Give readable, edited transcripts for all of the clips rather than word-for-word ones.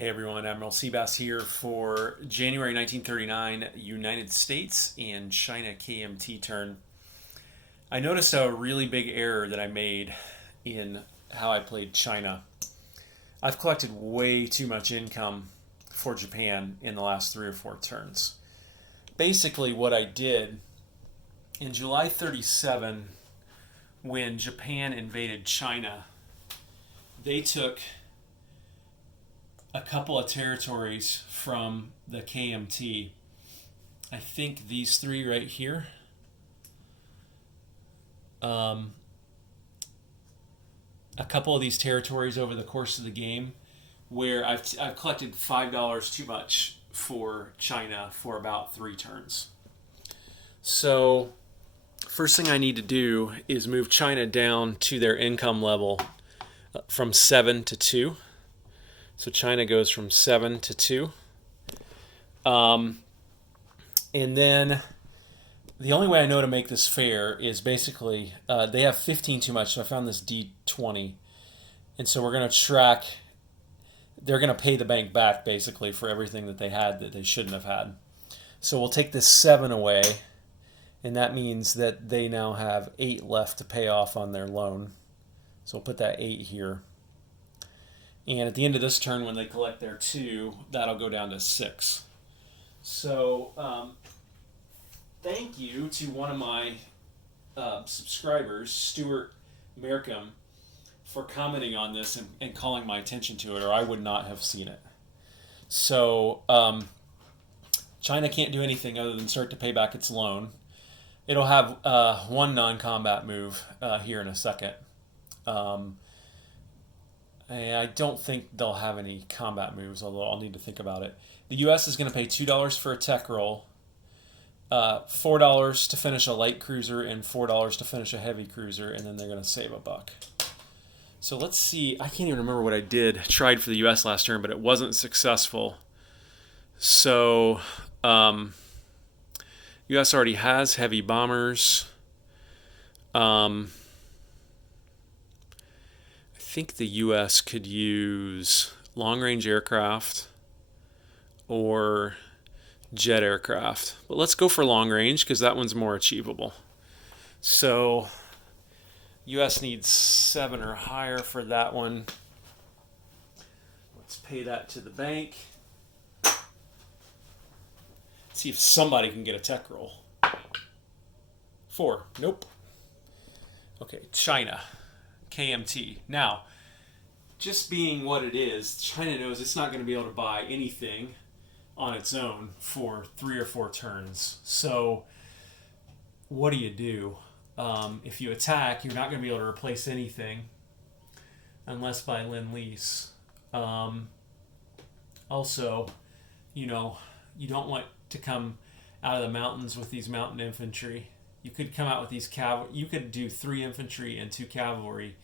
Hey everyone, Admiral Seabass here for January 1939 United States and China KMT turn. I noticed a really big error that I made in how I played China. I've collected way too much income for Japan in the last 3 or 4 turns. Basically, what I did in July 37, when Japan invaded China, they took a couple of territories from the KMT. I think these three right here. A couple of these territories over the course of the game, where I've collected $5 too much for China for about 3 turns. So first thing I need to do is move China down to their income level from 7 to 2. So China goes from 7 to 2. And then the only way I know to make this fair is basically they have 15 too much, so I found this D20. And so we're going to track, they're going to pay the bank back basically for everything that they had that they shouldn't have had. So we'll take this 7 away, and that means that they now have 8 left to pay off on their loan. So we'll put that 8 here. And at the end of this turn, when they collect their 2, that'll go down to 6. So thank you to one of my subscribers, Stuart Merrickam, for commenting on this and calling my attention to it, or I would not have seen it. So China can't do anything other than start to pay back its loan. It'll have one non-combat move here in a second. I don't think they'll have any combat moves, although I'll need to think about it. The U.S. is going to pay $2 for a tech roll, $4 to finish a light cruiser, and $4 to finish a heavy cruiser, and then they're going to save $1. So let's see. I can't even remember what I did. Tried for the U.S. last turn, but it wasn't successful. So U.S. already has heavy bombers. I think the U.S. could use long-range aircraft or jet aircraft. But let's go for long-range because that one's more achievable. So U.S. needs 7 or higher for that one. Let's pay that to the bank. See if somebody can get a tech roll. 4. Nope. Okay, China. KMT. Now, just being what it is, China knows it's not going to be able to buy anything on its own for 3 or 4 turns. So, what do? If you attack, you're not going to be able to replace anything unless by Lend-Lease. Also, you don't want to come out of the mountains with these mountain infantry. You could come out with these cavalry. You could do 3 infantry and 2 cavalry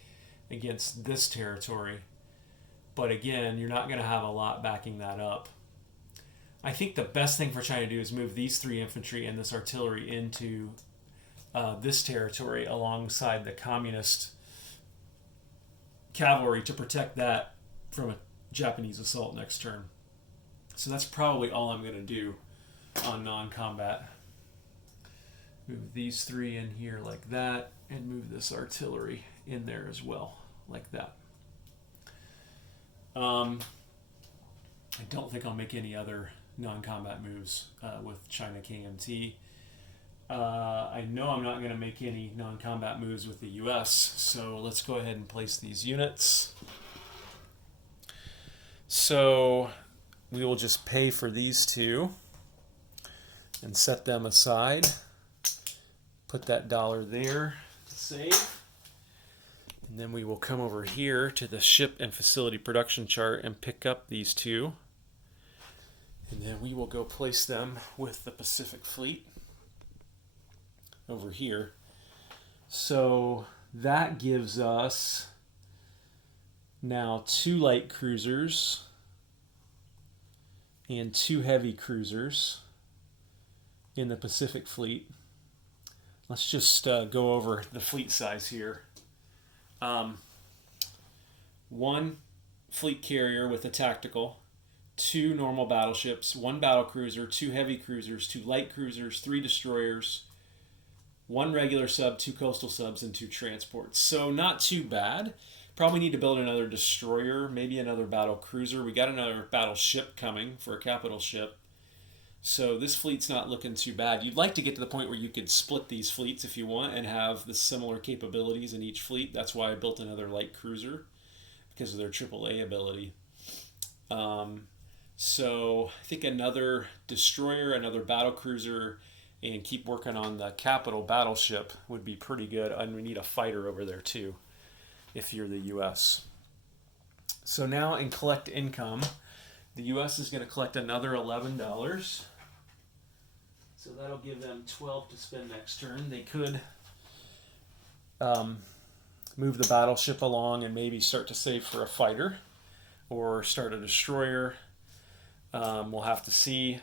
against this territory. But again, you're not going to have a lot backing that up. I think the best thing for China to do is move these 3 infantry and this artillery into this territory alongside the communist cavalry to protect that from a Japanese assault next turn. So that's probably all I'm going to do on non-combat. Move these 3 in here like that, and move this artillery in there as well, like that. I don't think I'll make any other non-combat moves with China KMT. I know I'm not going to make any non-combat moves with the U.S., so let's go ahead and place these units. So we will just pay for these 2 and set them aside. Put that $1 there to save. And then we will come over here to the ship and facility production chart and pick up these 2. And then we will go place them with the Pacific Fleet over here. So that gives us now 2 light cruisers and 2 heavy cruisers in the Pacific Fleet. Let's just go over the fleet size here. 1 fleet carrier with a tactical, 2 normal battleships, 1 battle cruiser, 2 heavy cruisers, 2 light cruisers, 3 destroyers, 1 regular sub, 2 coastal subs, and 2 transports. So not too bad. Probably need to build another destroyer, maybe another battle cruiser. We got another battleship coming for a capital ship. So this fleet's not looking too bad. You'd like to get to the point where you could split these fleets if you want and have the similar capabilities in each fleet. That's why I built another light cruiser, because of their AAA ability. So I think another destroyer, another battle cruiser, and keep working on the capital battleship would be pretty good. And we need a fighter over there too, if you're the U.S. So now in collect income, the U.S. is going to collect another $11. So that'll give them 12 to spend next turn. They could move the battleship along and maybe start to save for a fighter or start a destroyer. We'll have to see.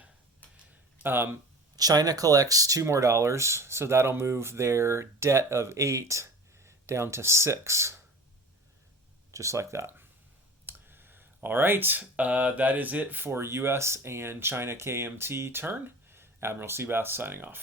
China collects $2 more, so that'll move their debt of 8 down to 6. Just like that. All right, that is it for U.S. and China KMT turn. Admiral Seabass signing off.